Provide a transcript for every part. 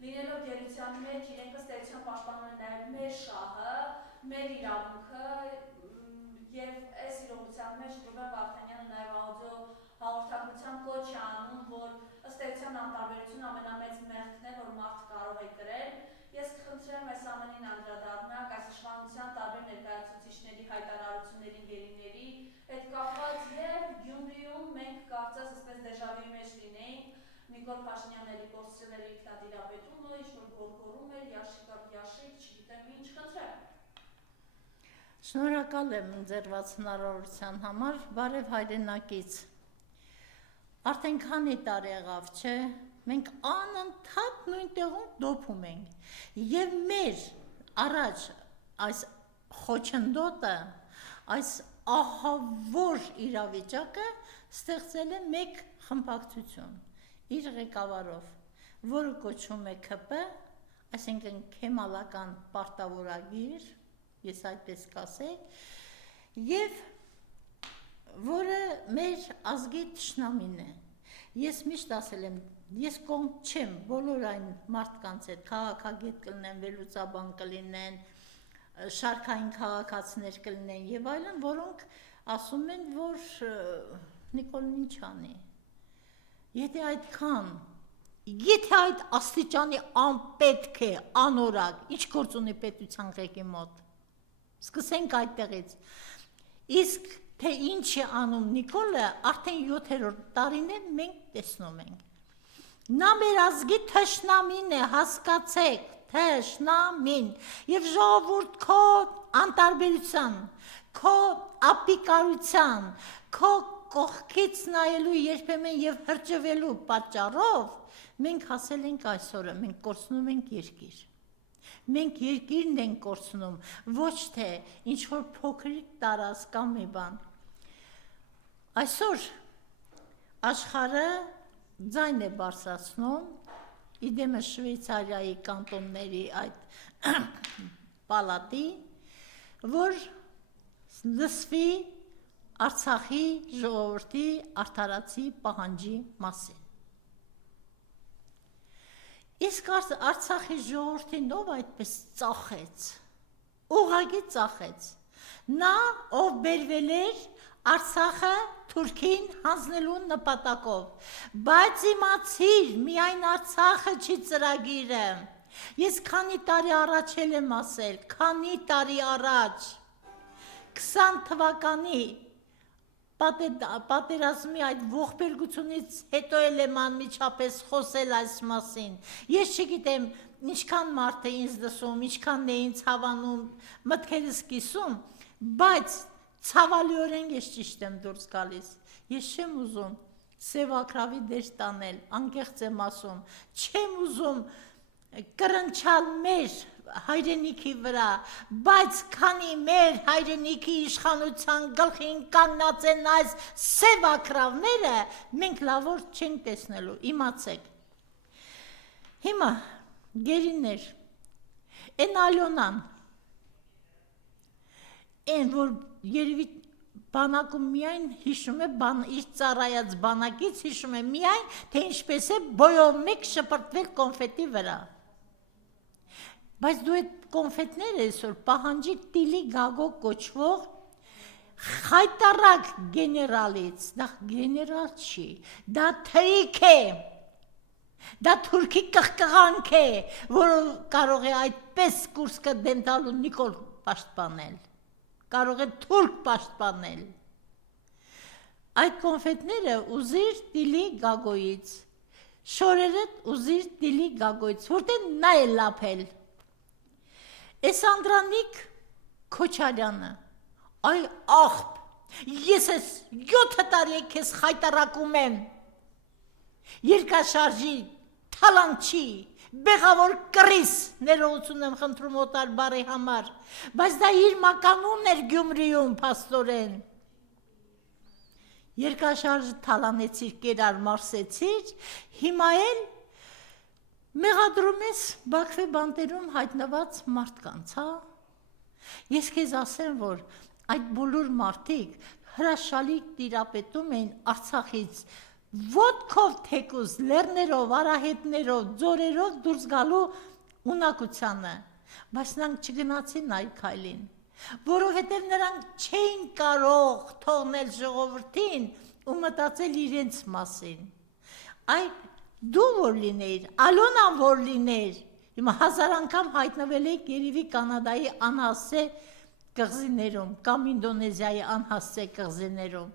լինելով գերության մեջ, իրենք ըստ էության պաշտպանում են նաև մեր շահը, մեր իրավունքը, եւ այս իրողության մեջ Ռուբեն Վարդանյանը նաև աուդիո հաղորդագրության կոչ է անում, որ ըստ էության անտարբերությունը ամենամեծ մեղքն է, որ մարդ կարող է կրել։ Ես կխնդրեմ այս ամենին անդրադառնալ այս իշխանության տարբեր ներկայացուցիչների հայտարարությունների գերիների հետ կապված եւ Գյումրիում մենք կարծես այսպես դեժավյուի մեջ լինեինք Նիկոլ Փաշինյանի կորցրել էր ինքնատիրապետումը, ինչ-որ գորգորում էր, яшիկ, չգիտեմ ինչ, խնդրեմ։ Շնորհակալ եմ ձեր հնարավորության համար, բարև հայրենակից։ Արդեն քանի տարի եղավ, չէ, մենք անընդհատ նույն տեղում դոփում ենք։ Եվ մեր առաջ այս խոչընդոտը, այս ահավոր իրավիճակը ստեղծել է մեկ խմբակցություն իր ղեկավարով, որը կոչվում է ՔՊ, այսինքն քեմալական պարտավորագիր, ես այդպես կասեի, եւ որը մեր ազգի թշնամին է։ Ես միշտ ասել եմ, ես կողմ չեմ բոլոր այն մարդկանց հետ, քաղաքագետ կլինեն, վերլուծաբան կլինեն, շարքային քաղաքացիներ կլինեն եւ այլն, որոնք ասում են, որ Նիկոլն ինչ անի։ Եթե այդ աստիճանի անպետք է, անորակ, ինչ գործ ունի պետության ղեկի մոտ։ Սկսենք այդտեղից։ Իսկ թե ինչ է անում Նիկոլը, արդեն 7-րդ տարին է մենք տեսնում ենք։ Նա մեր ազգի թշնամին է, հասկացեք, թշնամին։ Եվ ժողովուրդ քո անտարբերության, քո ապիկարության, քո կողքից նայելու երբեմն եւ հրճվելու պատճառով մենք հասել ենք այսօրը, մենք կորցնում ենք երկիր։ Մենք երկիրն ենք կորցնում, ոչ թե ինչ-որ փոքրիկ տարած կամ մի բան։ Այսօր աշխարհը ձայն է բարձրացնում, իդեմը Շվեյցարիայի կանտոնների այդ պալատի, որ լսվի Արցախի ժողովրդի արդարացի պահանջի մասին։ Իսկ Արցախի ժողովրդին ով այդպես ծախեց, ուղղակի ծախեց։ Նա, ով բերվել էր Արցախը Թուրքին հանձնելու նպատակով, բայց իմացիր, միայն Արցախը չի ծրագիրը։ Ես քանի տարի առաջ եմ ասել, քանի տարի առաջ, 20 թվականի պատերազմի այդ ողբերգությունից հետո եմ անմիջապես խոսել այս մասին։ Ես չգիտեմ, ինչքան մարդ է ինձ լսում, ինչքան է ինձ հավանում, մտքերս կիսում, բայց ցավալիորեն ես ճիշտ եմ դուրս գալիս։ Ես չեմ ուզում սևակրավի դեր տանել, անկեղծ եմ ասում, չեմ ուզում կրնչալ մեր հայրենիքի վրա, բայց քանի մեր հայրենիքի իշխանության գլխին կանգնած են այս սևակրավները, մենք լավոր չենք տեսնելու, իմացեք։ Հիմա գերիներ, են Ալյոնան, են որ երևի բանակում միայն հիշում է, իր ծառայած բանակից հիշում է միայն, թե ինչպես է բոյով մեկ շպրտվել կոնֆետի վրա։ Բայց դու այդ կոնֆետները այսօր պահանջի Տիլի Գագո կոչվող խայտարակ գեներալից, դա գեներալ չի, դա թրիկ է, դա թուրքի կղկղանք է, որը կարող է այդպես Կուրսկը դեմ տալու Նիկոլ պաշտպանել, կարող է թուրք պաշտպանել։ Այդ կոնֆետները ուզիր Տիլի Գագոյից, շորերդ ուզիր Տիլի Գագոյից, որտեղ նա է լափել։ Էս Անդրանիկ Քոչարյանը, այ աղբ, ես ես 7 տարի է քեզ խայտարակում եմ, երկաշարժի, թալանչի, բեղավոր կռիս, ներողություն եմ խնդրում օտար բարի համար, բայց դա իր մականունն էր Գյումրիում փաստորեն։ Երկաշարժը թալանեցիր, կերար մարսեցիր, հիմա էլ մեղադրում ես Բաքվի բանտերում հայտնված մարդկանց, հա։ Ես քեզ ասեմ, որ այդ բոլոր մարդիկ հրաշալի տիրապետում էին Արցախից ոտքով թեկուզ լեռներով, արահետներով, ձորերով դուրս գալու ունակությանը, բայց նրանք չգնացին այդ քայլին, որովհետև նրանք չէին կարող թողնել ժողովրդին ու մտածել իրենց մասին։ Այդ դու որ լինեիր, Ալոնան որ լիներ, հիմա 1000 անգամ հայտնվել եք երևի Կանադայի անհասցե կղզիներում կամ Ինդոնեզիայի անհասցե կղզիներում,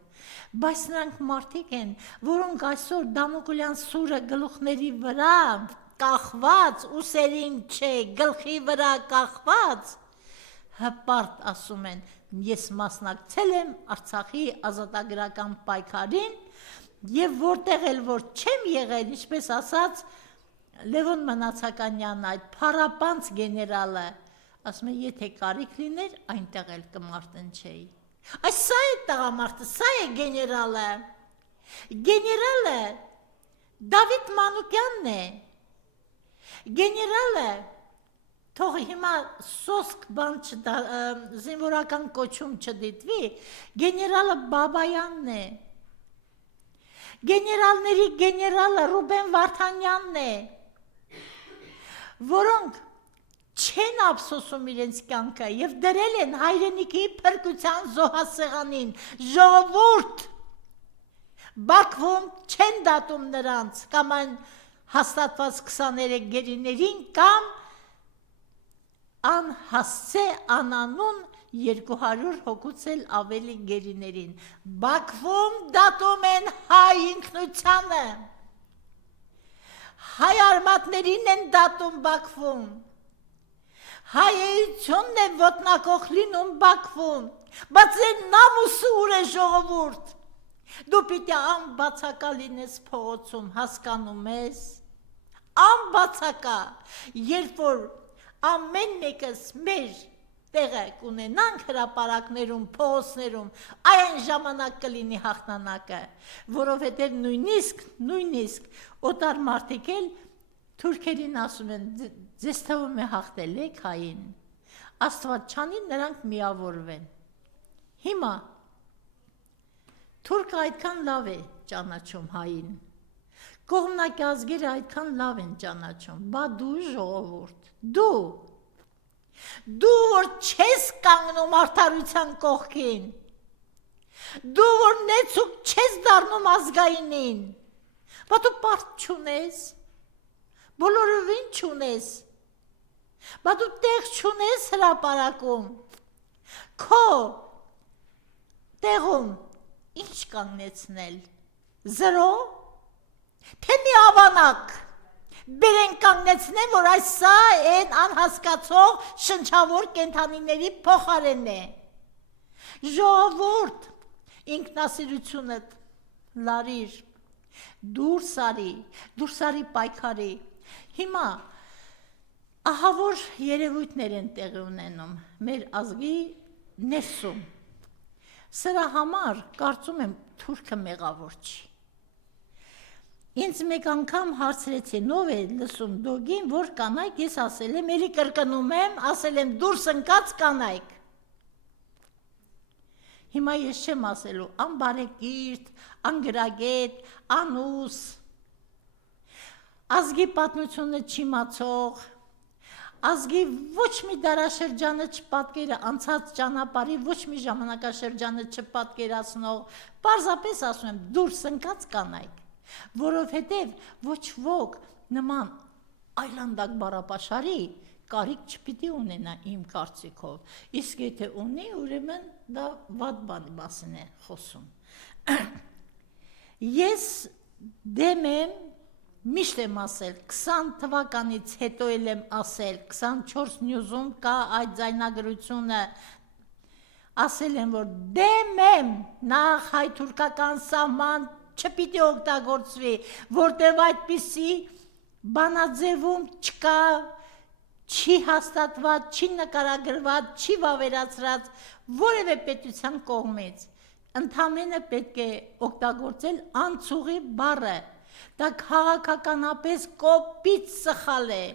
բայց նրանք մարդիկ են, որոնք այսօր Դամոկլյան սուրը գլուխների վրա կախված, ուսերին չէ, գլխի վրա կախված, հպարտ ասում են, ես մասնակցել եմ Արցախի ազատագրական պայքարին եւ որտեղ էլ որ չեմ եղել, ինչպես ասաց Լևոն Մնացականյանն, այդ փառապանց գեներալը, ասում է, եթե կարիք լիներ, այնտեղ էլ կմարտնչեի։ Այս սա է տղամարդը, սա է գեներալը։ Գեներալը Դավիթ Մանուկյանն է։ Գեներալը թող հիմա սոսկ բան զինվորական կոչում չդիտվի, գեներալը Բաբայանն է։ Գեներալների գեներալը Ռուբեն Վարդանյանն է, որոնք չեն ափսոսում իրենց կյանքը եւ դրել են հայրենիքի փրկության զոհասեղանին, ժողովուրդ Բաքվում չեն դատում նրանց կամ այն հաստատված 23 գերիներին կամ անհասցե անանուն 200 հոգուց էլ ավելի գերիներին։ Բաքվում դատում են հայ ինքնությանը, հայ արմատներին են դատում Բաքվում, հայությունն է ոտնակոխ լինում Բաքվում, բայց այն նամուսը ուր է ժողովուրդ, դու պիտի անբացակա լինես փողոցում, հասկանում ես, անբացակա, երբ որ ամեն մեկս մեր տեղը կունենանք հրապարակներում, փողոցներում, այն ժամանակ կլինի հաղթանակը, որովհետև նույնիսկ օտար մարդիկ էլ թուրքերին ասում են, ձեզ թվում է հաղթել եք հային, Աստված չանի նրանք միավորվեն։ Հիմա թուրքը այդքան լավ է ճանաչում հային, կողմնակի ազգերը այդքան լավ են ճանաչում, բա դու ժողովուրդ, դու որ չես կանգնում արդարության կողքին, դու որ նեցուկ չես դառնում ազգայինին, բա դու պարտ չունես, բոլորովին չունես, բա դու տեղ չունես հրապարակում, քո տեղում ինչ կանգնեցնել, զրո, թե մի ավանակ, բերեն կանգնեցնեն, որ այս սա են անհասկացող շնչավոր կենթանիների փոխարենն է։ Ժողովուրդ, ինքնասիրությունը լարիր, դուրս արի պայքարի։ Հիմա ահավոր երևույթներ են տեղի ունենում մեր ազգի ներսում։ Սրա համար կարծում եմ թուրքը մեղավոր չի։ Ինձ մեկ անգամ հարցրեցին, ով է լսում դոգին, որ կանայք, ես ասել եմ, երի կրկնում եմ, ասել եմ դուրս ընկած կանայք։ Հիմա ես չեմ ասելու, անբարեկիրթ, անգրագետ, անուս, ազգի պատմությունը չիմացող, ազգի ոչ մի դարաշրջանը չպատկերը, անցած ճանապարհի ոչ մի ժամանակաշրջանը չպատկերացնող, պարզապես ասում եմ, դուրս ընկած կանայք, որովհետև ոչ ոք նման այլանդակ բառապաշարի կարիք չպիտի ունենա իմ կարծիքով, իսկ եթե ունի, ուրեմն դա վատ բանի մասին է խոսում։ Ես դեմ եմ, միշտ եմ ասել, 20 թվականից հետո էլ եմ ասել, 24 նյուզում կա այդ ձայնագրությունը, ասել եմ, որ դեմ եմ նախ հայ-թուրքական սահման չպիտի օգտագործվի, որտև այդպիսի բանաձևում չկա, չի հաստատված, չի նկարագրված, չի վավերացրած որևէ պետության կողմից, ընդամենը պետք է օգտագործել անցուղի բառը, դա քաղաքականապես կոպիտ սխալ է,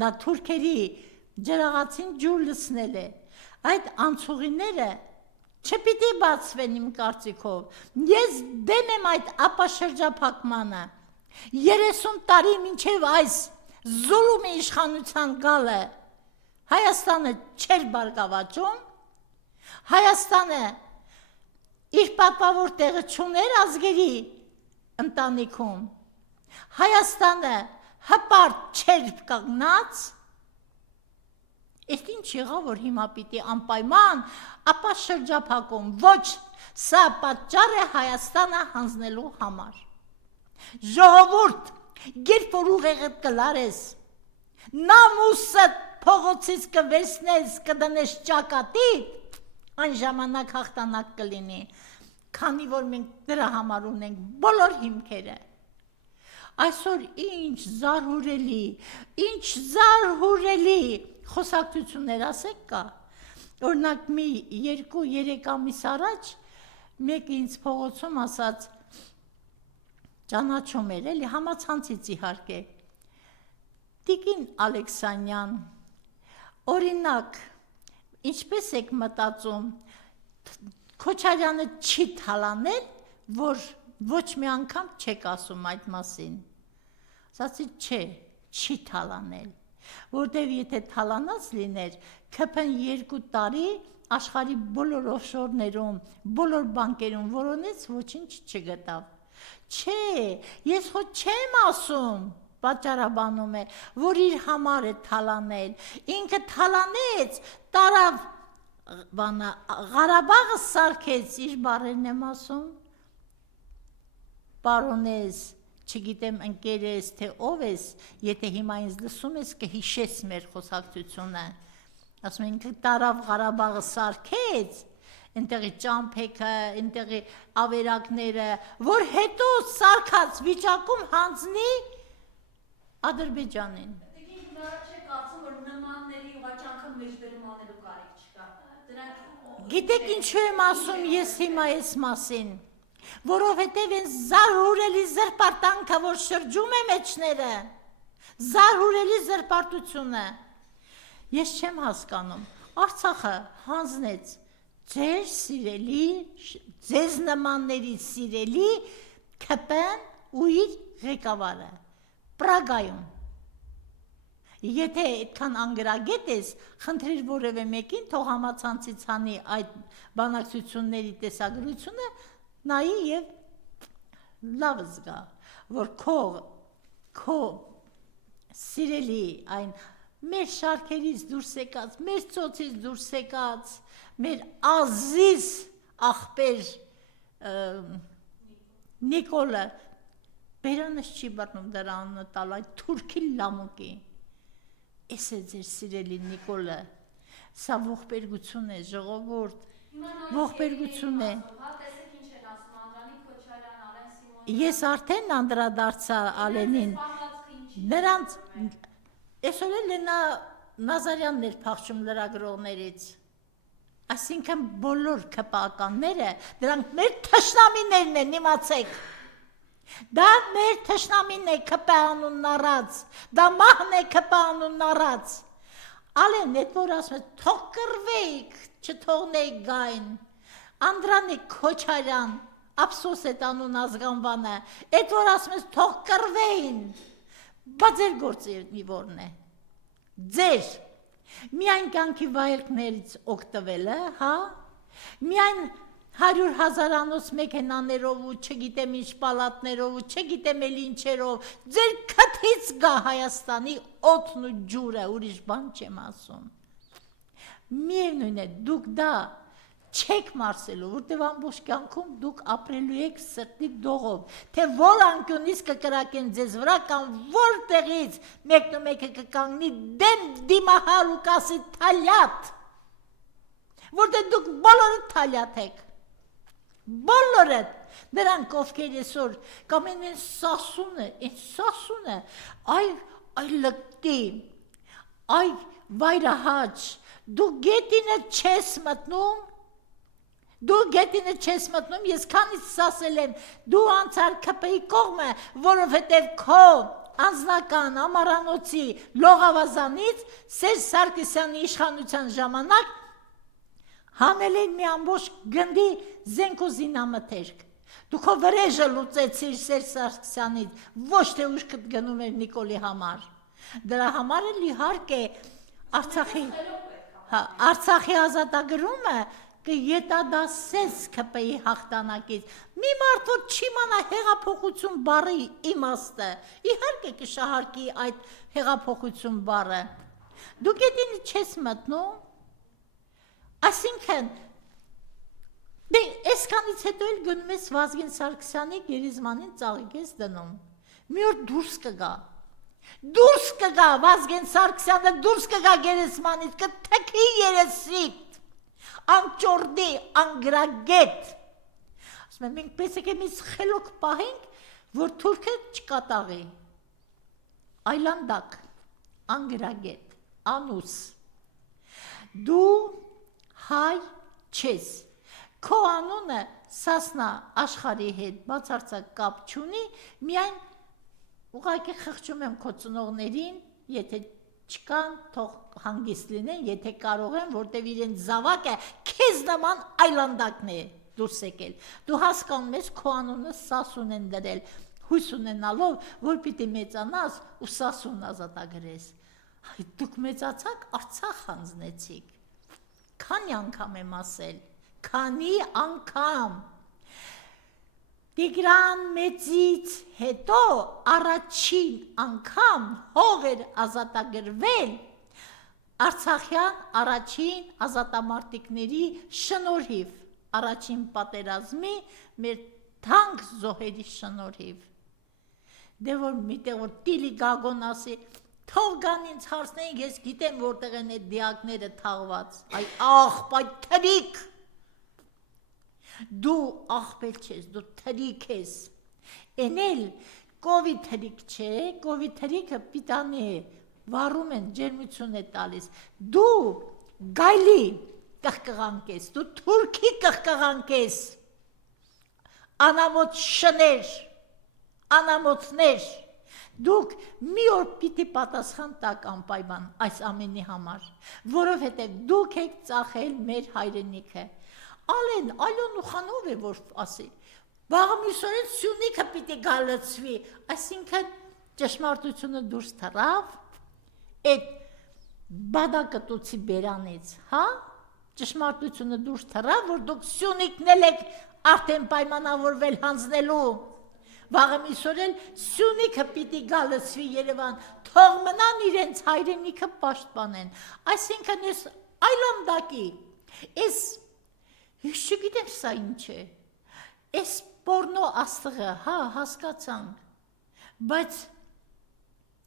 նա թուրքերի ջրաղացին ջուր լցնել է, այդ անցուղիները չպիտի բացվեն իմ կարծիքով։ Ես դեմ եմ այդ ապաշրջափակմանը։ 30 տարի մինչև այս զուլումի իշխանության գալը Հայաստանը չէր բարգավաճում, Հայաստանը իր պատվավոր տեղը չուներ ազգերի ընտանիքում, Հայաստանը հպարտ չէր կանգնած, Իսկ ինչ եղավ, որ հիմա պիտի անպայման ապաշրջափակում, ոչ, սա պատճառ է Հայաստանը հանձնելու համար։ Ժողովուրդ, երբ որ ուղեղդ կլարես, նամուսդ փողոցից կվերցնես, կդնես ճակատիդ, այն ժամանակ հաղթանակ կլինի, քանի որ մենք դրա համար ունենք բոլոր հիմքերը։ Այսօր ինչ զարհուրելի խոսակցություններ ասեք կա, օրինակ մի 2-3 ամիս առաջ մեկ ինձ փողոցում ասաց ճանաչում էր էլի համացանցից իհարկե Տիկին Ալեքսանյան օրինակ ինչպես եք մտածում Քոչարյանը չի թալանել որ ոչ մի անգամ չեք ասում այդ մասին ասացի չէ չի թալանել որտեվ եթե թալանած լիներ, ԿՓ-ն 2 տարի աշխարհի բոլոր օֆշորներում, բոլոր բանկերում որոնեց ոչինչ չգտավ։ Չէ, ես հո չեմ ասում, պատճառաբանում է, որ իր համար է թալանել, ինքը թալանեց, տարավ Ղարաբաղը սարքեց, իր բառերն եմ ասում, պարոնես, չգիտեմ ընկեր ես, թե ով ես, եթե հիմա ինձ լսում ես, կհիշես մեր խոսակցությունը, ասում ինքը տարավ Ղարաբաղը սարքեց, ընտեղի ճամփեքը, ընտեղի ավերակները, որ հետո սարքած վիճակում հանձնի Ադրբեջանին։ Դուք չեք կարծում, որ նմանների ուղղակի մեջբերում անելու կարիք չկա։ Գիտեք ինչու եմ ասում ես հիմա այս մասին։ Որովհետև են զարհուրելի զրպարտանքը, որ շրջում է մեջները, զարհուրելի զրպարտությունը, ես չեմ հասկանում, Արցախը հանձնեց ձեր սիրելի, ձեզ նմանների սիրելի ԿՊ-ն ու իր ղեկավարը, Պրագայում, եթե այդքան անգրագետ ես, խնդրիր որևէ մեկին, թող համացանցից հանի այդ բանակցությունների տեսագրությունը, նայի և լավ զգա, որ քո սիրելի այն մեր շարքերից դուրս եկած, մեր ծոցից դուրս եկած, մեր ազիզ աղբեր Նիկոլը, բերանս չի բռնում դրա անունը տալ այդ թուրքի լամուկի, ես է ձեր սիրելի Նիկոլը, սա ողբերգություն է, ժողովուրդ, ողբերգություն է, Ես արդեն անդրադարձա Ալենին, նրանց, այսօր էլ նա Նազարյանն էր փախչում լրագրողներից, այսինքն բոլոր ԿՊԱ-ականները, դրանք մեր թշնամիներն են, իմացեք, դա մեր թշնամին է ԿՊ անունն առած, դա մահն է ԿՊ անունն առած, Ալեն, էդ որ ասում է, թող կռվեիք, չթողնեիք գային, Անդրանիկ Քոչարյան, Ափսոս է տանուն ազգանվանը, այդ որ ասում ես թող կռվեին, բա ձեր գործը որն է, ձեր, միայն կյանքի վայելքներից օգտվելը, հա, միայն 100,000-անոց մեքենաներով ու չգիտեմ ինչ պալատներով ու չգիտեմ էլ ինչերով, ձեր քթից գա Հայաստանի օդն ու ջուրը, ուրիշ բան չեմ ասում, միևնույն է, դուք դա, չեք մարսելու, որտև ամբողջ կյանքում դուք ապրելու եք սրտի դողով, թե որ անկյունից կկրակեն ձեզ վրա կամ որտեղից մեկն ու մեկը կկանգնի դեմ դիմահար ու կասի թալյատ, որտեղ դուք բոլորդ թալյատ եք, բոլորդ, նրանք ովքեր այսօր կամ են սասուն է, այ լկտի, այ վայրահաճ, դու գետինը չես մտնում, Դու գետինը չես մտնում, ես քանից ասել եմ, դու անցար ԿՊ-ի կողմը, որովհետև քո անձնական ամառանոցի լողավազանից Սերժ Սարգսյանի իշխանության ժամանակ հանել էին մի ամբողջ գնդի զենք ու զինամթերք։ Դուք ով վրեժը լուծեցիր Սերժ Սարգսյանից, ոչ թե ուշքդ գնում էր Նիկոլի համար։ Դրա համար էլ իհարկե Արցախի ազատագրումը կետադասես ԿՊ-ի հաղթանակից։ Մի մարդ որ չի իմանա հեղափոխություն բառի իմաստը, իհարկե կշահարկի այդ հեղափոխություն բառը։ Դու գետին չես մտնում, այսինքն դե այսքանից հետո էլ գնում ես Վազգեն Սարգսյանի գերեզմանին ծաղիկ ես դնում։ Մի օր դուրս կգա Վազգեն Սարգսյանը դուրս կգա գերեզմանից, կթքի երեսիդ, անճորդի, անգրագետ։ Ասում եմ, մենք պես եկեմ ինձ խելոք պահենք, որ թուրքը չկատաղի, այլանդակ, անգրագետ, անուս, դու հայ չես, քո անունը Սասնա աշխարհի հետ բացարձակ կապ չունի, միայն ուղղակի խղճում եմ քո ծնողներին, եթե չկան, թող հանգիստ լինեն, եթե կարող են, որտեվ իրենց զավակը քեզ նման այլանդակն է դուրս եկել։ Դու հասկանում ես, քո անունը Սասուն են դրել, հույս ունենալով, որ պիտի մեծանաս ու Սասուն ազատագրես։ Դուք մեծացաք, Արցախ հանձնեցիք։ Քանի անգամ եմ ասել, քանի անգամ։ Տիգրան Մեծից հետո առաջին անգամ հող էր ազատագրվել Արցախյան առաջին ազատամարտիկների շնորհիվ, առաջին պատերազմի մեր թանկ զոհերի շնորհիվ։ Դե որ միտեղ որ տիլի գագոն ասի, թող գան ինձ հարցնեին, ես գիտեմ որտեղ են այդ դիակները թաղված, այ աղբ, այ թրիկ, դու աղբել չես, դու թրիկ ես, են էլ կովի թրիկ չէ, կովի թրիկը պիտանի է, վառում են, ջերմություն է տալիս, դու գայլի կղկղանք ես, դու թուրքի կղկղանք ես, անամոց շներ, անամոցներ, դուք մի օր պիտի պատասխան տակ անպայման այս ամենի համար, որովհետև դուք եք ծախել մեր հայրենիքը, Ալեն ուխանով է որ ասի, բաղմիսորեն Սյունիքը պիտի գալացվի, այսինքն ճշմարտությունը դուրս թռավ, այդ բադակտուցի բերանից, ճշմարտությունը դուրս թռավ, որ դուք Սյունիքն էլ եք արդեն պայմանավորվել հանձնելու, բաղմիսորեն Սյունիքը պիտի գալացվի Երևան, թող մնան իրենց հայրենիքը պաշտպանեն, այսինքն ես այլանդակի, ես չգիտեմ սա ինչ է, ես պորնո աստղը, հասկացանք, բայց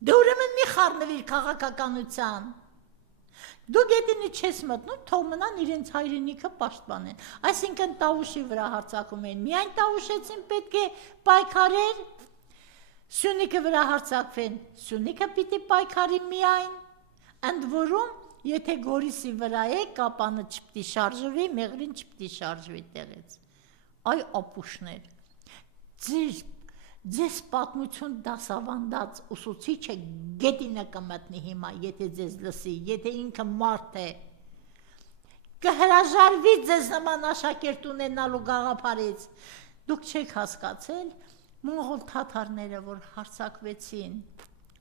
դե ուրեմն մի խառնվիր քաղաքականության, դու գետինի չես մտնում, թող մնան իրենց հայրենիքը պաշտպանեն, այսինքն Տավուշի վրա հարձակում են, միայն Տավուշեցին պետք է պայքարեր, Սյունիքը վրա հարձակվեն, Սյունիքը պիտի պայքարի միայն, ընդ որում Եթե Գորիսի վրա է, կապանը չպիտի շարժվի, մեղրին չպիտի շարժվի տեղից։ Այ ապուշներ, ձեզ պատմություն դասավանդած ուսուցիչը գետինը կմտնի հիմա, եթե ձեզ լսի, եթե ինքը մարդ է, կհրաժարվի ձեզ նման աշակերտ ունենալու գաղափարից, դուք չեք հասկացել, մոնղոլ թաթարները, որ հարձակվեցին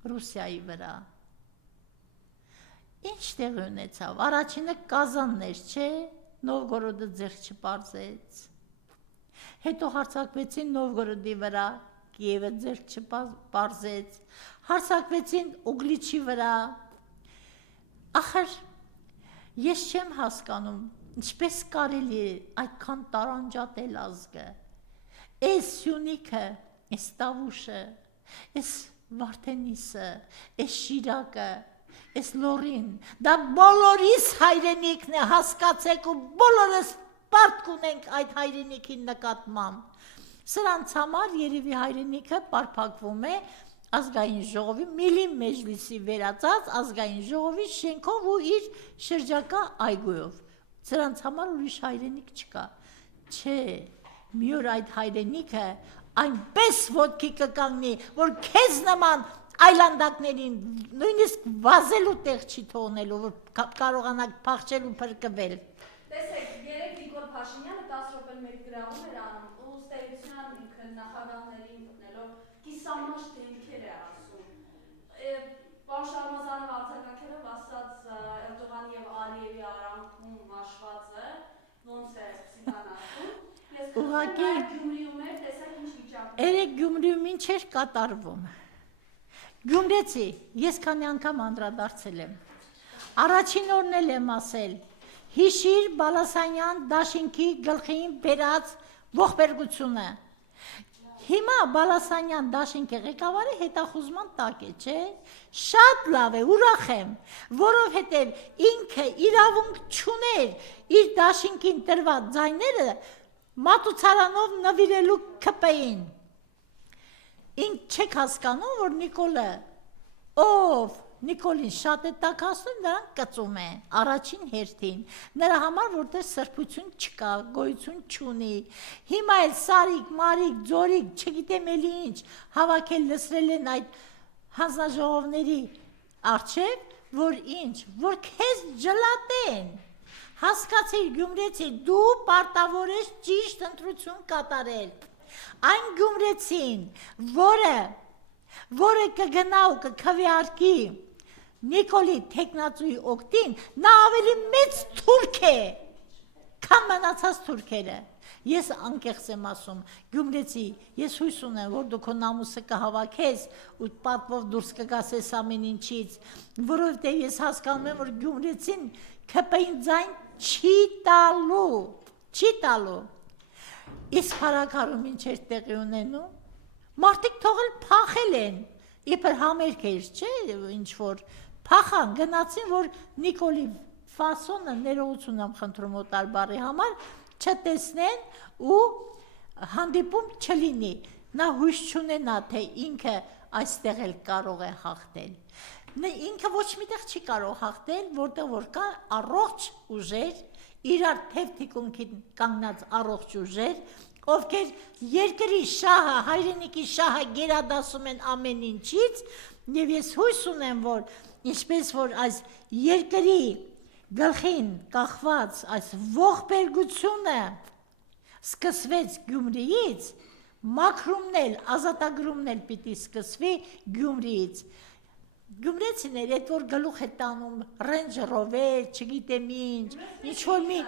Ռուսիայի վրա, Ինչ տեղ ունեցավ, առաջինը Կազաններ, չէ, Նովգորոդը ձեռք չպարզեց, հետո հարձակվեցին Նովգորոդի վրա, Կիևը ձեռք չպարզեց, հարձակվեցին Ուգլիչի վրա, ախր, ես չեմ հասկանում, ինչպես կարելի է այդքան տարանջատել ազգը, այս Սյունիքը, այս Տավուշը, այս Վարդենիսը, այս Շիրակը, Ես լորին, դա բոլորիս հայրենիքն է, հասկացեք ու բոլորս պարտք ունենք այդ հայրենիքին նկատմամբ։ Սրանց համար երևի հայրենիքը պարփակվում է ազգային ժողովի, Միլի Մեջլիսի վերածած ազգային ժողովի շենքով ու իր շրջակա այգույով։ Սրանց համար ուրիշ հայրենիք չկա։ Չէ, մի օր այդ հայրենիքը այնպես ոտքի կկանգնի, որ քեզ նման այլանդակներին նույնիսկ վազելու տեղ չի թողնելու, որ կարողանաք փախչել ու փրկվել։ Տեսեք, Փաշինյանը 10 րոպե մեր գրավում էր անում ու ստերության ինքը նախագահներին մտնելով կիսամաշ դեմքեր է ասում։ Պարոն Շարմազանով արձագանքելով ասած Էրդողանի եւ Ալիևի արանքում մաշվածը ոնց է սիքանացում։ Ես Ուղղակի Գյումրիում էր, տեսակ ինչ վիճակում։ երեք Գյումրիում ինչ էր կատարվում։ Գյումրեցի, ես քանի անգամ անդրադարձել եմ։ Առաջին օրն էլ եմ ասել, հիշիր Բալասանյան դաշինքի գլխին բերած ողբերգությունը։ Հիմա Բալասանյան դաշինքի ղեկավարի հետախուզման տակ է, չէ՞։ Շատ լավ է, ուրախ եմ, որովհետև ինքը իրավունք չուներ իր դաշինքին տրված ձայները մատուցարանով նվիրելու ԿՊ-ին։ Ինք չեք հասկանում, որ Նիկոլը, ով Նիկոլին շատ է տաքացնում, նրան կծում է առաջին հերթին, նրա համար որտեղ սրբություն չկա, գոյություն չունի։ Հիմա էլ Սարիկ, Մարիկ, Ձորիկ, չգիտեմ էլի ինչ, հավաքել լսրել են այդ հանձնաժողովների առջև, որ ինչ, որ քեզ ջլատեն։ Հասկացիր Գյումրեցի, դու պարտավոր ես ճիշտ ընտրություն կատարել։ Այն Գյումրեցին, որը կգնա ու կքվեարկի Նիկոլի թեկնածուի օգտին, նա ավելի մեծ թուրք է, քան մնացած թուրքերը։ Ես անկեղծ եմ ասում, Գյումրեցի, ես հույս ունեմ, որ դու քո նամուսը կհավաքես ու պատվով դուրս կգաս այս ամեն ինչից, որովհետև ես հասկանում եմ, որ Գյումրեցին ԿՊ-ին ձայն չի տալու։ Իսկ փառաքարում ինչ էր տեղի ունենում, մարդիկ թողել փախել են, իբր համերգ էր, չէ, ինչ որ փախան, գնացին, որ Նիկոլի ֆասոնը ներողություն եմ խնդրում օտար բառի համար, չտեսնեն ու հանդիպում չլինի, նա հույս չունենա, թե ինքը այստեղ էլ կարող է հաղթել։ Ինքը ոչ միտեղ չի կարող հաղթել, որտեղ որ կա առողջ ուժեր, իրար թև թիկունքին կանգնած առողջ ուժեր, ովքեր երկրի շահը, հայրենիքի շահը գերադասում են ամեն ինչից, եւ ես հույս ունեմ, որ ինչպես որ այս երկրի գլխին կախված այս ողբերգությունը սկսվեց Գյումրիից, մաքրումն էլ, ազատագրումն էլ պիտի սկսվի Գյումրիից։ Գյումրեցիներ այդ որ գլուխ է տանում Range Rover, չգիտեմ ինչ որ մի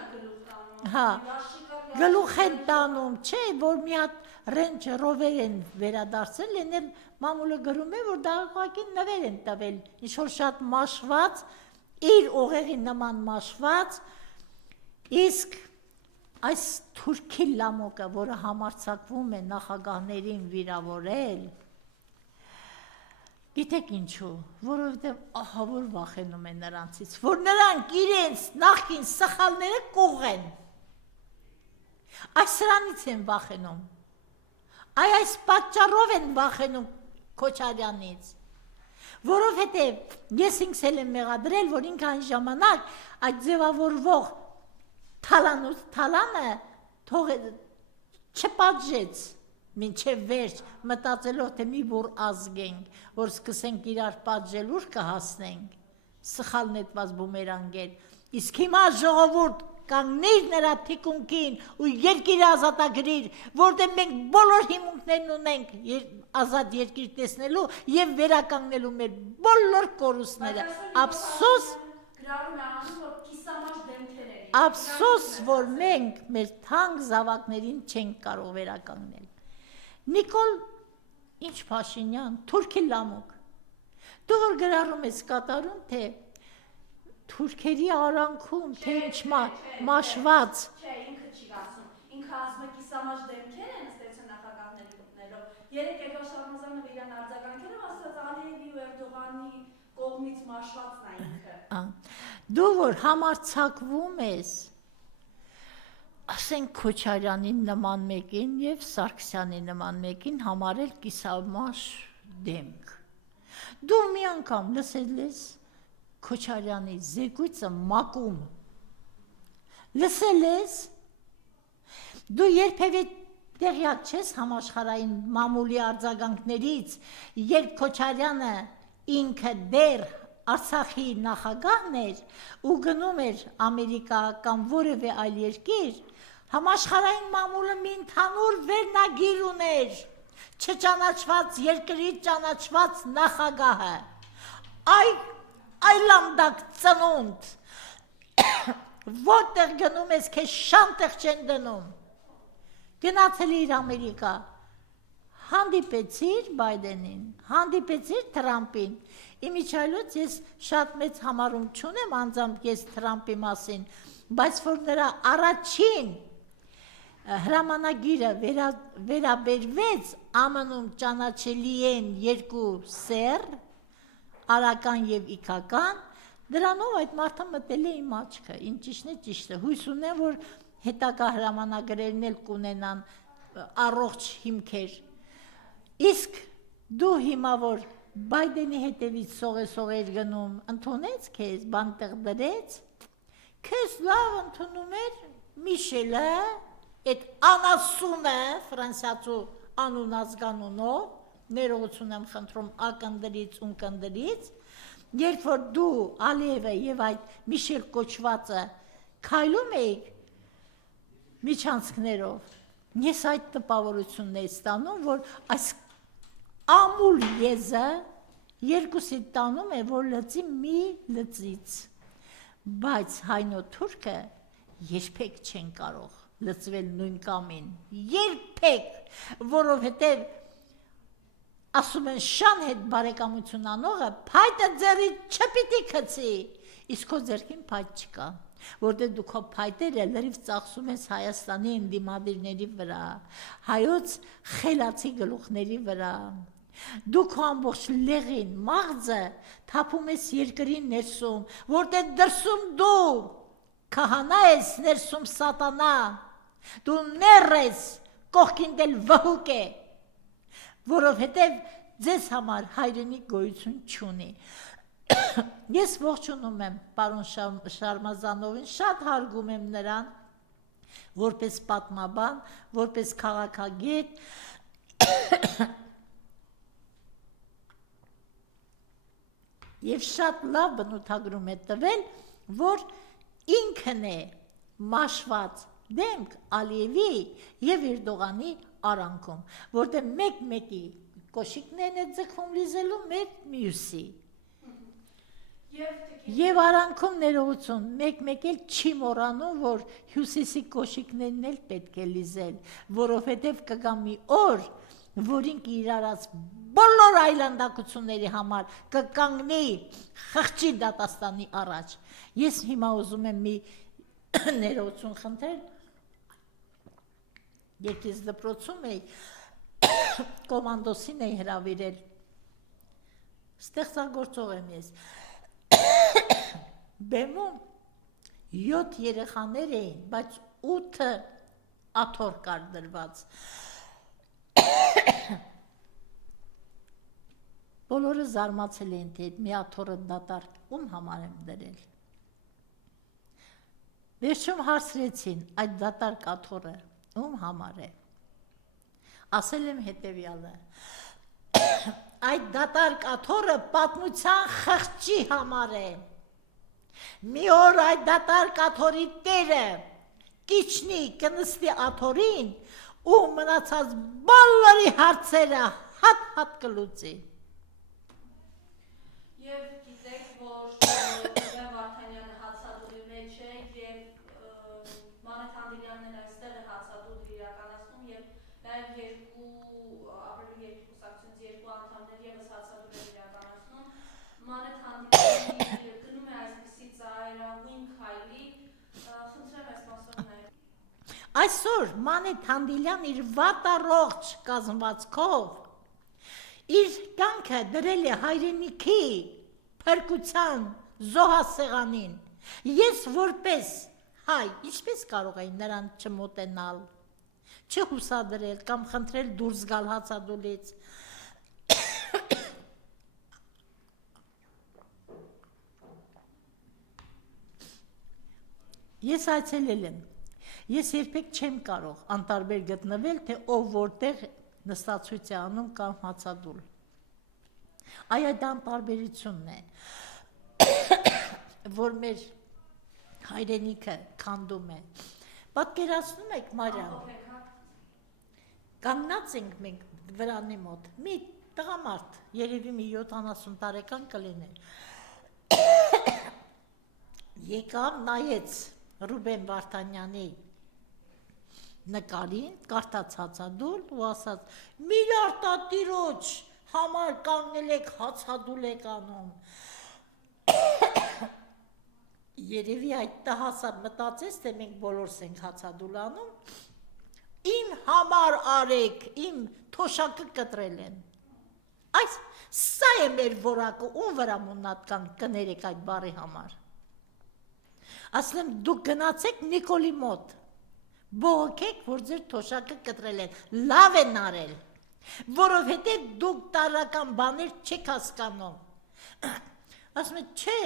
գլուխ են տանում, չէ, որ մի հատ Range Rover են վերադարձել, են մամուլը գրում է, որ դա ուղղակի նվեր են տվել, ինչ որ շատ մաշված, իր ուղեղի նման մաշված, իսկ այս թուրքի լամոկը, որը համարձակվում է նախագահներին վիրավորել, գիտեք ինչու, որովհետև ահավոր վախենում են նրանցից, որ նրանք իրենց նախկին սխալները կուղեն, այս սրանից են վախենում, այս պատճառով են վախենում Քոչարյանից, որովհետև ես ինքս էլ եմ մեղադրել, որ ինքը այն ժամանակ այդ ձևավորվող թալանը չպատժեց, մինչև վերջ մտածելով, թե մի բուր ազգենք, որ սկսենք իրար պատժել, ուր կհասնենք, սխալ նետված բումերանգեր, իսկ հիմա ժողովուրդ կանգնիր նրա թիկունքին ու երկիր ազատագրիր, որտեղ մենք բոլոր հիմունքներն ունենք ազատ երկիր տեսնելու և վերականգնելու մեր բոլոր կորուստները, ափսոս, որ մենք մեր թանկ զավակներին չենք կարող վերականգնել։ Նիկոլ, ինչ Փաշինյան, թուրքի լամոկ, դու որ գրառում ես կատարում, թե թուրքերի արանքում, թե ինչ մաշված։ Չէ, ինքը չի ասում, ինքը ասում է կիսամաշ դեմքեր են ստեցում նախագահների մտնելով, երեկ եկավ Շարմազանով իրան արձագանքելով, ասաց Ալիևի ու Էրդողանի կողմից մաշվածն է ինքը։ Դու որ համարձակվում ես, ասենք Քոչարյանի նման մեկին և Սարգսյանի նման մեկին համարել կիսամաշ դեմք։ Դու մի անգամ լսել ես Քոչարյանի զեկույցը մակում, լսել ես, դու երբևէ տեղյակ չես համաշխարհային մամուլի արձագանքներից, երբ Քոչարյանը ինքը դեռ Արցախի նախագահն էր ու գնում էր Ամերիկա կամ որևէ այլ երկիր, Համաշխարհային մամուլը մի ընդհանուր վերնագիր ուներ, չճանաչված երկրի ճանաչված նախագահը, այլանդակ ծնունդ, որտեղ գնում ես, քեզ շանտեղ չեն դնում, գնացել իր Ամերիկա, հանդիպեցիր Բայդենին, հանդիպեցիր Թրամփին, իմիջայլոց ես շատ մեծ համարում չունեմ անձամբ ես Թրամփի մասին, բայց որ նրա առաջին հրամանագիրը վերաբերվեց ԱՄՆ-ում ճանաչելի են երկու սեռ, արական եւ իքական, դրանով այդ մարդը մտել է իմ աչքը, ինչ ճիշտ է, հույս ունեմ, որ հետագա հրամանագրերն էլ կունենան առողջ հիմքեր, իսկ դու հիմա որ Բայդենի հետևից սողեր գնում, ընդունեց քեզ, բանտեղ դրեց, քեզ լավ ընդունում էր Միշելը, այդ անասունը, ֆրանսիացու անուն ազգանունով, ներողություն եմ խնդրում ակնդրից, ունկնդրից, երբ որ դու Ալիևը եւ այդ Միշել կոչվածը քայլում էիք միջանցքներով, ես այդ տպավորությունն էի ստանում, որ այս ամուլ եզը երկուսի տանում է, որ լծի մի լծից, բայց հայնոթուրքը երբեք չեն կարող լծվել նույն կամին, երբեք, որովհետև ասում են շան հետ բարեկամություն անողը փայտը ձեռի չպիտի քցի, իսկ քո ձեռքին փայտ չկա, որտեղ դու քո փայտերը լրիվ ծախսում ես Հայաստանի ընդդիմադիրների վրա, հայոց խելացի գլուխների վրա, դու քո ամբողջ լեղին, մաղձը թափում ես երկրի ներսում, որտեղ դրսում դու քահանա ես, ներսում սատանա, դու ներ ես, կողքին դել վհուկ է, որովհետև ձեզ համար հայրենի գոյություն չունի։ Ես ողջունում եմ պարոն Շարմազանովին, շատ հարգում եմ նրան, որպես պատմաբան, որպես քաղաքագետ, եւ շատ լավ բնութագրում է տվել, որ ինքն է մաշված դեմք Ալիևի եւ Էրդողանի արանքում, որտեղ մեկ-մեկի կոշիկներն է ձգվում լիզելու մեր մյուսի։ Եվ արանքում ներողություն, մեկ-մեկ էլ չի մոռանում, որ հյուսիսի կոշիկներն էլ պետք է լիզել, որովհետև կգա մի օր, որին իրարած բոլոր այլանդակությունների համար կկանգնի խղճի դատաստանի առաջ։ Ես հիմա ուզում եմ մի ներողություն խնդրել, երկից դպրոցում էի, կոմանդոսին էի հրավիրել, ստեղծագործող եմ ես, բեմում 7 երեխաներ էին, բայց 8 աթոռ կար դրված, բոլորը զարմացել էին, թե մի աթոռը դատարկ ում համար եմ դրել, վերջում հարցրեցին այդ դատարկ աթոռը ում համար է, ասել եմ հետևյալը, այդ դատարկ աթոռը պատմության խղճի համար է, մի օր այդ դատարկ աթոռի տերը կիչնի կնստի աթոռին ու մնացած բոլորի հարցերը հատ կլուծի։ Եվ գիտեք, որ Լևոն Վարդանյանը հացադուլի մեջ է և Մանեթ Անդրյանն էլ այստեղ է հացադուլ իրականացնում և նաև ավելի երկու կուսակցությունից երկու անդամներ ևս հացադուլ են իրականացնում։ Մանեթ Անդրյանի գնում է այսպիսի ծայրահուն քայլի, խնդրեմ այս մասով նաև։ Այսօր Մանեթ Անդրյան իր վատառողջ կազմվածքով իր կյանքը դրել է հայրենիքի փրկության զոհասեղանին, ես որպես հայ, ինչպես կարող էի նրան չմոտենալ, չհուսադրել կամ խնդրել դուրս գալ հացադուլից, ես այցելել եմ, ես երբեք չեմ կարող անտարբեր գտնվել, թե ով որտեղ նստացույց է անում կամ հացադուլ, այդ անտարբերությունն է, որ մեր հայրենիքը քանդում է, Պատկերացնում եք, Մարիամ, Ամփոփեք, հա։ կանգնած ենք մենք վրանի մոտ, մի տղամարդ, երևի մի 70 տարեկան կլիներ, եկավ, նայեց Ռուբեն Վարդանյանի նկարին, կարդաց հացադուլ ու ասաց. «Միլիարդատիրոջ համար կանգնել եք հացադուլ եք անում»։ Երևի այդ տհասը մտածեց, թե մենք բոլորս ենք հացադուլ անում, իմ համար արեք, իմ թոշակը կտրել են։ Այս սա է մեր որակը, ում վրա մունատ կներեք այդ բառի համար։ Ասլեմ դուք գնացեք Նիկոլի մոտ, բողոքեք, որ ձեր թոշակը կտրել են, լավ են արել, որովհետև դուք տարրական բաներ չեք հասկանում։ Ասում է, չէ,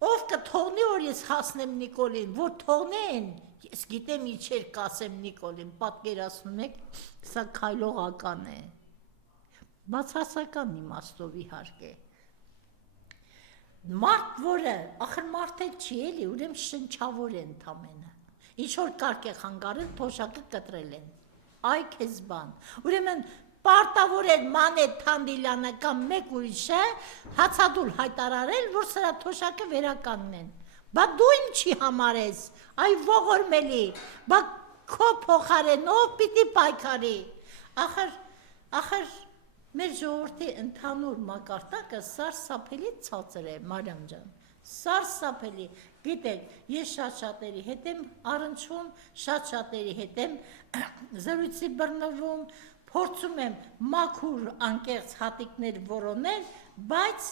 ով կթողնի, որ ես հասնեմ Նիկոլին, որ թողնեն, ես գիտեմ իչեր կասեմ Նիկոլին, պատկերացնում եք, սա քայլողական է, բացասական իմաստով իհարկե։ Մարդ, որը, ախր մարդ էլ չի էլի, ուրեմն շնչավոր է ընդամենը, ինչ-որ կարգ է խանգարել, թոշակը կտրել են, այ քեզ բան, ուրեմն պարտավոր էր Մանեթ Թանդիլյանը կամ մեկ ուրիշը հացադուլ հայտարարել, որ սրա թոշակը վերականգնեն, բա դու ինչի համար ես, այ ողորմելի, բա քո փոխարենով պիտի պայքարի, ախր մեր ժողովրդի ընդհանուր մակարդակը սարսափելի ցածր է, Մարիամ ջան, սարսափելի, գիտեք, ես շատ-շատերի հետ եմ առնչվում, շատ-շատերի հետ եմ զրույցի բռնվում, փորձում եմ մաքուր անկեղծ հատիկներ որոնել, բայց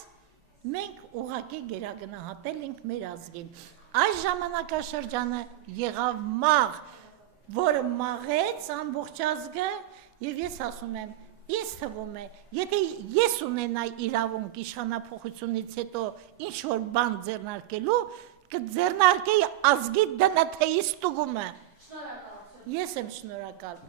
մենք ուղղակի գերագնահատել ենք մեր ազգին։ Այս ժամանակաշրջանը եղավ մաղ, որը մաղեց ամբողջ ազգը, եւ ես ասում եմ, ինձ թվում է, եթե ես ունենայի իրավունք իշխանափոխությունից հետո ինչ-որ բան ձեռնարկելու, կձեռնարկեի ազգի ԴՆԹ-ի ստուգումը։ Շնորհակալություն։ Ես եմ շնորհակալ։